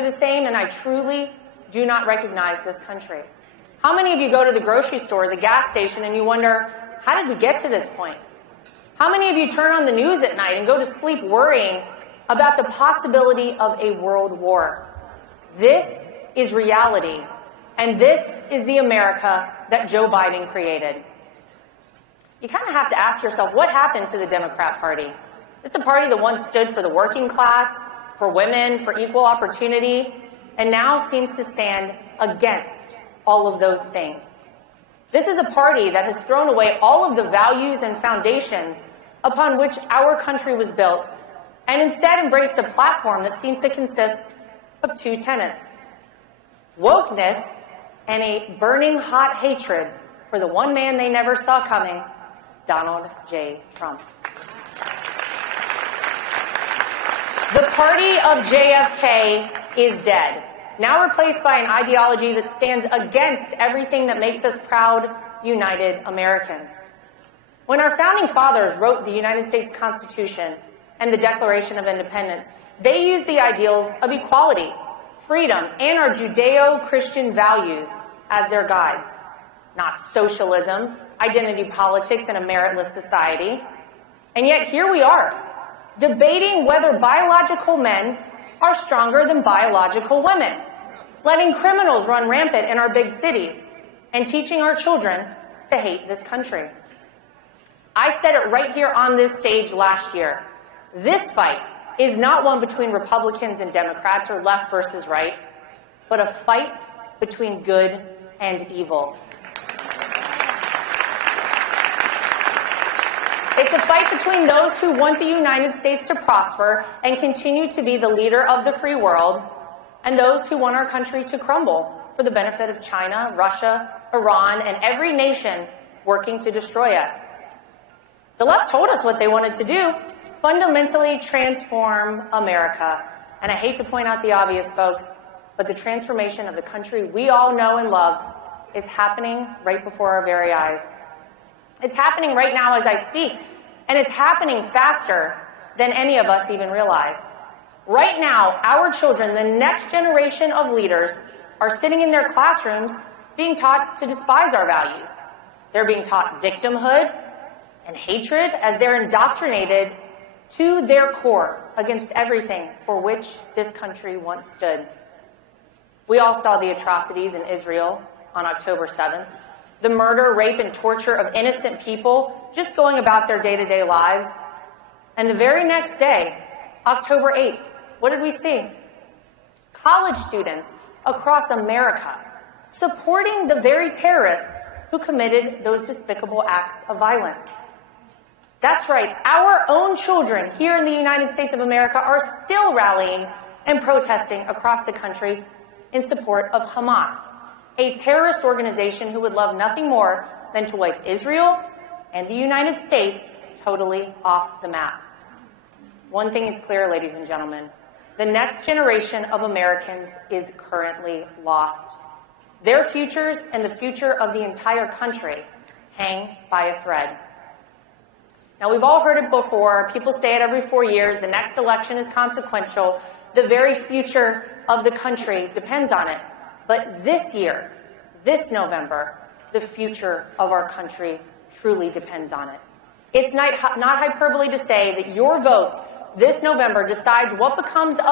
do the same, and I truly do not recognize this country. How many of you go to the grocery store, the gas station, and you wonder, how did we get to this point? How many of you turn on the news at night and go to sleep worrying about the possibility of a world war? This is reality, and this is the America that Joe Biden created. You kind of have to ask yourself, what happened to the Democrat Party? It's a party that once stood for the working class, for women, for equal opportunity, and now seems to stand against all of those things. This is a party that has thrown away all of the values and foundations upon which our country was built, and instead embraced a platform that seems to consist of two tenets: wokeness and a burning hot hatred for the one man they never saw coming, Donald J. Trump. The party of JFK is dead, now replaced by an ideology that stands against everything that makes us proud, united Americans. When our founding fathers wrote the United States Constitution and the Declaration of Independence, they used the ideals of equality, freedom, and our Judeo-Christian values as their guides, not socialism, identity politics, and a meritless society. And yet here we are, debating whether biological men are stronger than biological women, letting criminals run rampant in our big cities, and teaching our children to hate this country. I said it right here on this stage last year. This fight is not one between Republicans and Democrats or left versus right, but a fight between good and evil. It's a fight between those who want the United States to prosper and continue to be the leader of the free world, and those who want our country to crumble for the benefit of China, Russia, Iran, and every nation working to destroy us. The left told us what they wanted to do: fundamentally transform America. And I hate to point out the obvious, folks, but the transformation of the country we all know and love is happening right before our very eyes. It's happening right now as I speak, and it's happening faster than any of us even realize. Right now, our children, the next generation of leaders, are sitting in their classrooms being taught to despise our values. They're being taught victimhood and hatred as they're indoctrinated to their core against everything for which this country once stood. We all saw the atrocities in Israel on October 7th. The murder, rape, and torture of innocent people just going about their day-to-day lives. And the very next day, October 8th, what did we see? College students across America supporting the very terrorists who committed those despicable acts of violence. That's right, our own children here in the United States of America are still rallying and protesting across the country in support of Hamas, a terrorist organization who would love nothing more than to wipe Israel and the United States totally off the map. One thing is clear, ladies and gentlemen. The next generation of Americans is currently lost. Their futures and the future of the entire country hang by a thread. Now, we've all heard it before. People say it every 4 years. The next election is consequential. The very future of the country depends on it. But this year, this November, the future of our country truly depends on it. It's not hyperbole to say that your vote this November decides what becomes of